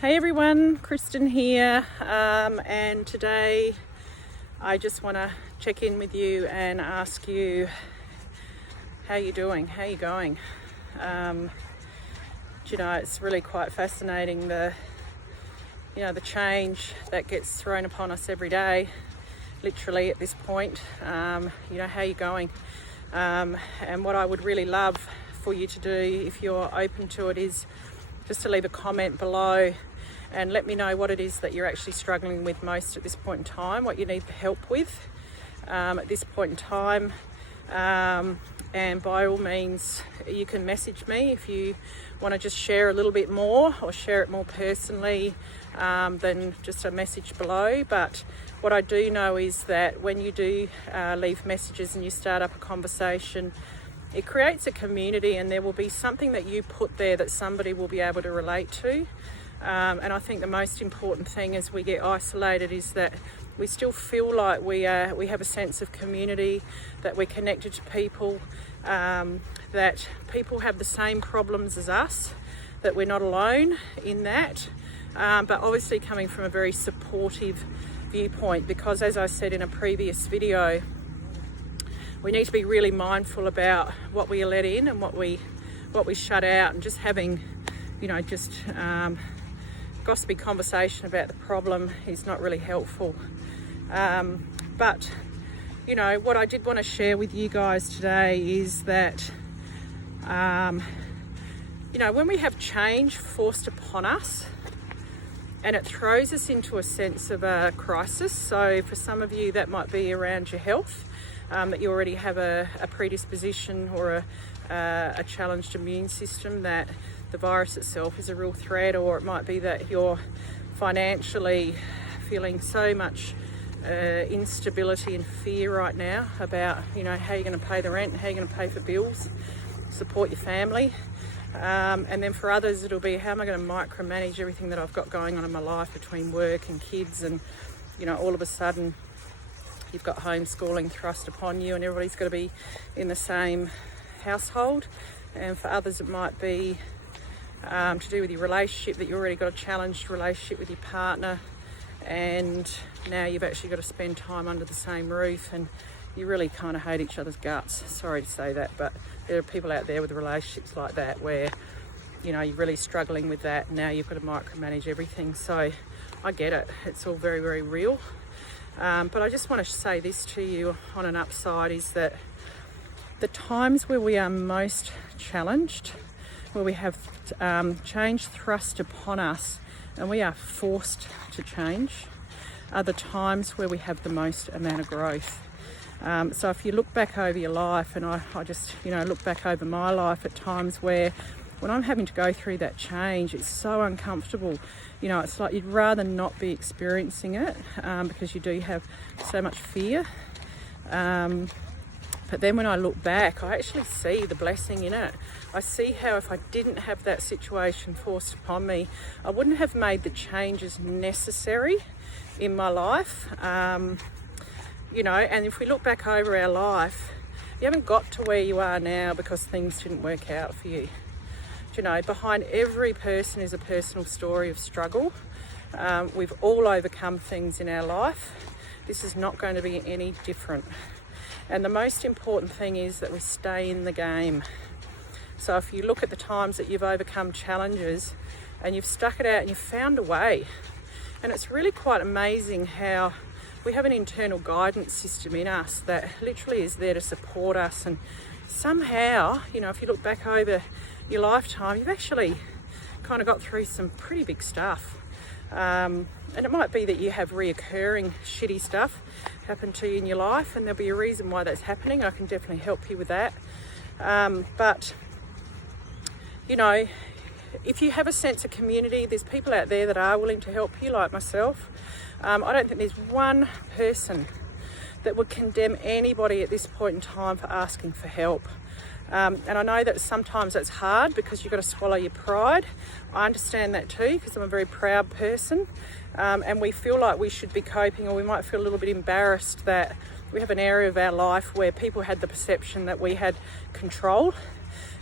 Hey everyone, Kristen here, and today I just want to check in with you and ask you how you doing, how you going. It's really quite fascinating the change that gets thrown upon us every day, literally at this point. How you going, and what I would really love for you to do, if you're open to it, is just to leave a comment below and let me know what it is that you're actually struggling with most at this point in time, what you need help with at this point in time. And by all means, you can message me if you want to just share a little bit more or share it more personally than just a message below. But what I do know is that when you do leave messages and you start up a conversation, it creates a community, and there will be something that you put there that somebody will be able to relate to. And I think the most important thing as we get isolated is that we still feel like we have a sense of community, that we're connected to people, that people have the same problems as us, that we're not alone in that, but obviously coming from a very supportive viewpoint, because as I said in a previous video, we need to be really mindful about what we let in and what we shut out, and just having gossipy conversation about the problem is not really helpful. But what I did want to share with you guys today is that when we have change forced upon us and it throws us into a sense of a crisis, so for some of you that might be around your health, that you already have a predisposition or a challenged immune system, that the virus itself is a real threat, or it might be that you're financially feeling so much instability and fear right now about how you're going to pay the rent, how you're going to pay for bills, support your family, and then for others it'll be, how am I going to micromanage everything that I've got going on in my life between work and kids, and all of a sudden you've got homeschooling thrust upon you and everybody's got to be in the same household. And for others it might be to do with your relationship, that you've already got a challenged relationship with your partner, and now you've actually got to spend time under the same roof and you really kind of hate each other's guts. Sorry to say that, but there are people out there with relationships like that where you're really struggling with that, and now you've got to micromanage everything. So I get it, it's all very, very real. But I just want to say this to you on an upside, is that the times where we are most challenged, where we have change thrust upon us and we are forced to change, are the times where we have the most amount of growth. So if you look back over your life, and I just look back over my life at times where when I'm having to go through that change, it's so uncomfortable. It's like you'd rather not be experiencing it because you do have so much fear. But then when I look back, I actually see the blessing in it. I see how if I didn't have that situation forced upon me, I wouldn't have made the changes necessary in my life. And if we look back over our life, you haven't got to where you are now because things didn't work out for you. Behind every person is a personal story of struggle. We've all overcome things in our life. This is not going to be any different. And the most important thing is that we stay in the game. So if you look at the times that you've overcome challenges and you've stuck it out and you've found a way, and it's really quite amazing how we have an internal guidance system in us that literally is there to support us. And somehow, if you look back over your lifetime, you've actually kind of got through some pretty big stuff. And it might be that you have reoccurring shitty stuff happen to you in your life, and there'll be a reason why that's happening. I can definitely help you with that. But if you have a sense of community, there's people out there that are willing to help you, like myself. I don't think there's one person that would condemn anybody at this point in time for asking for help. And I know that sometimes that's hard because you've got to swallow your pride. I understand that too, because I'm a very proud person. And we feel like we should be coping, or we might feel a little bit embarrassed that we have an area of our life where people had the perception that we had control.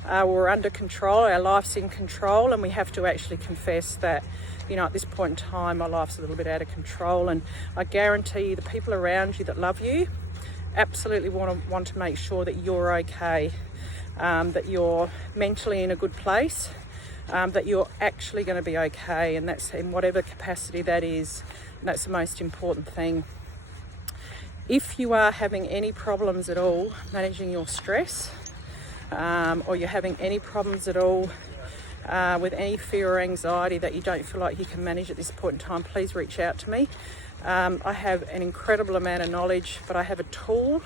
we're under control, our life's in control, and we have to actually confess that, you know, at this point in time, my life's a little bit out of control. And I guarantee you, the people around you that love you absolutely want to make sure that you're okay, that you're mentally in a good place, that you're actually going to be okay, and that's in whatever capacity that is. And that's the most important thing. If you are having any problems at all managing your stress, or you're having any problems at all with any fear or anxiety that you don't feel like you can manage at this point in time, please reach out to me. I have an incredible amount of knowledge, but I have a tool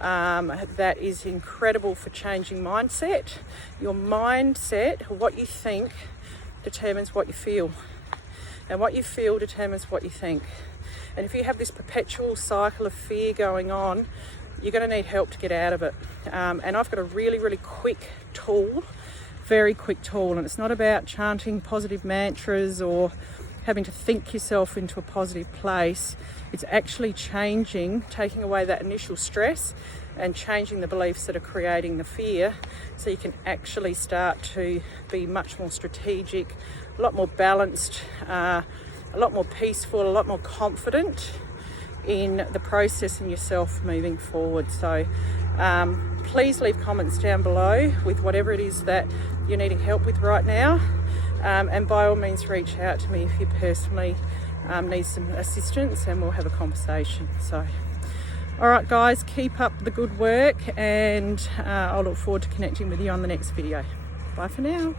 that is incredible for changing mindset. Your mindset, what you think, determines what you feel, and what you feel determines what you think. And if you have this perpetual cycle of fear going on, you're going to need help to get out of it. And I've got a really, really quick tool, very quick tool, and it's not about chanting positive mantras or having to think yourself into a positive place. It's actually taking away that initial stress and changing the beliefs that are creating the fear, so you can actually start to be much more strategic, a lot more balanced, a lot more peaceful, a lot more confident in the process and yourself moving forward. So please leave comments down below with whatever it is that you're needing help with right now, and by all means reach out to me if you personally need some assistance, and we'll have a conversation. So all right guys, keep up the good work, and I'll look forward to connecting with you on the next video. Bye for now.